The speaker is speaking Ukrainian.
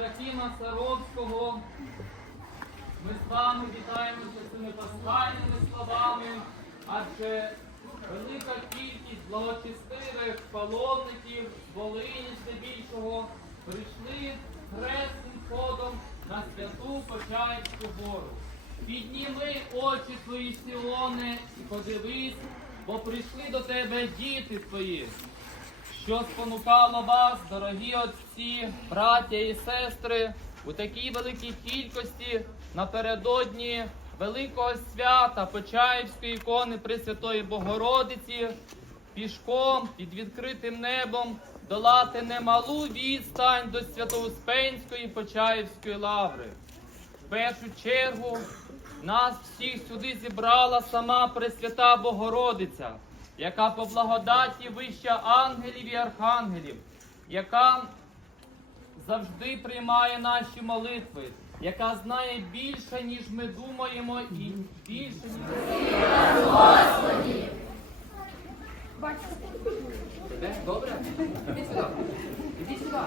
Серафіма Саровського. Ми з вами вітаємося цими пасхальними словами, адже велика кількість благочестивих паломників Волині здебільшого прийшли хресним ходом на святу Почаївську гору. Підніми очі свої Сіони і подивись, бо прийшли до тебе діти твої. Що спонукало вас, дорогі отці, браття і сестри, у такій великій кількості напередодні великого свята Почаївської ікони Пресвятої Богородиці пішком під відкритим небом долати немалу відстань до Святоуспенської Почаївської лаври. В першу чергу нас всіх сюди зібрала сама Пресвята Богородиця, яка по благодаті вища ангелів і архангелів, яка завжди приймає наші молитви, яка знає більше, ніж ми думаємо, і більше, ніж ми Господи! Тебе добре? Іди сюди. Іди сюди.